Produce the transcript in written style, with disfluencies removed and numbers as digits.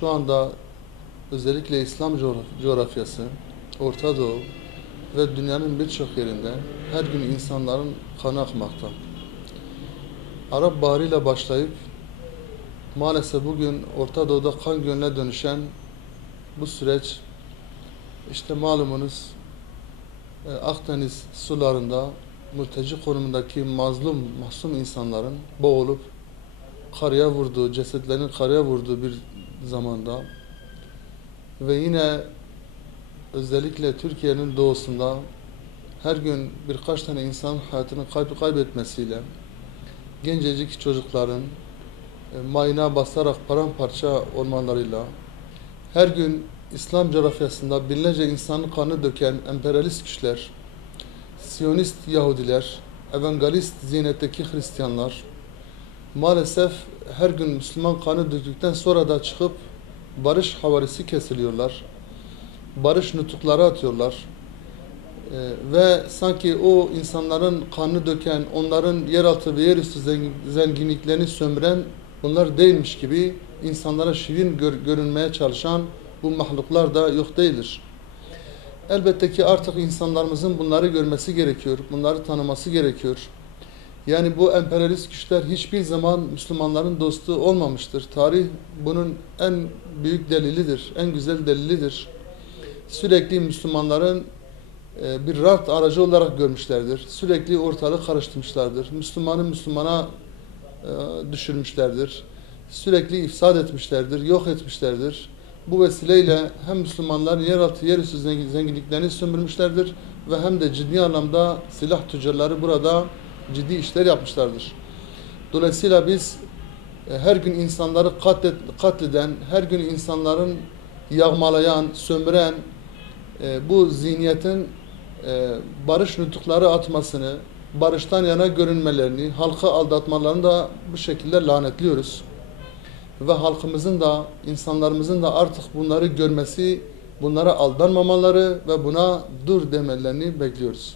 şu anda özellikle İslam coğrafyası, Orta Doğu ve dünyanın birçok yerinde her gün insanların kanı akmakta. Arap Baharı ile başlayıp maalesef bugün Orta Doğu'da kan gölüne dönüşen bu süreç işte malumunuz Akdeniz sularında mülteci konumundaki mahzun insanların boğulup karaya vurduğu, cesetlerin karaya vurduğu bir zamanda ve yine özellikle Türkiye'nin doğusunda her gün birkaç tane insan hayatını kaybetmesiyle gencecik çocukların mayına basarak paramparça olmalarıyla her gün İslam coğrafyasında binlerce insanın kanı döken emperyalist güçler, Siyonist Yahudiler, evangelist zihniyetteki Hristiyanlar maalesef her gün Müslüman kanı döktükten sonra da çıkıp barış havarisi kesiliyorlar. Barış nutukları atıyorlar. Ve sanki o insanların kanını döken, onların yeraltı ve yerüstü zenginliklerini sömüren bunlar değilmiş gibi insanlara şirin görünmeye çalışan bu mahluklar da yok değildir. Elbette ki artık insanlarımızın bunları görmesi gerekiyor, bunları tanıması gerekiyor. Yani bu emperyalist güçler hiçbir zaman Müslümanların dostu olmamıştır. Tarih bunun en büyük delilidir, en güzel delilidir. Sürekli Müslümanların bir rant aracı olarak görmüşlerdir. Sürekli ortalığı karıştırmışlardır. Müslümanı Müslümana düşürmüşlerdir. Sürekli ifsad etmişlerdir, yok etmişlerdir. Bu vesileyle hem Müslümanların yeraltı, yerüstü zenginliklerini sömürmüşlerdir ve hem de ciddi anlamda silah tüccarları burada ciddi işler yapmışlardır. Dolayısıyla biz her gün insanları katleden, her gün insanların yağmalayan, sömüren bu zihniyetin barış nutukları atmasını, barıştan yana görünmelerini, halkı aldatmalarını da bu şekilde lanetliyoruz. Ve halkımızın da, insanlarımızın da artık bunları görmesi, bunlara aldanmamaları ve buna dur demelerini bekliyoruz.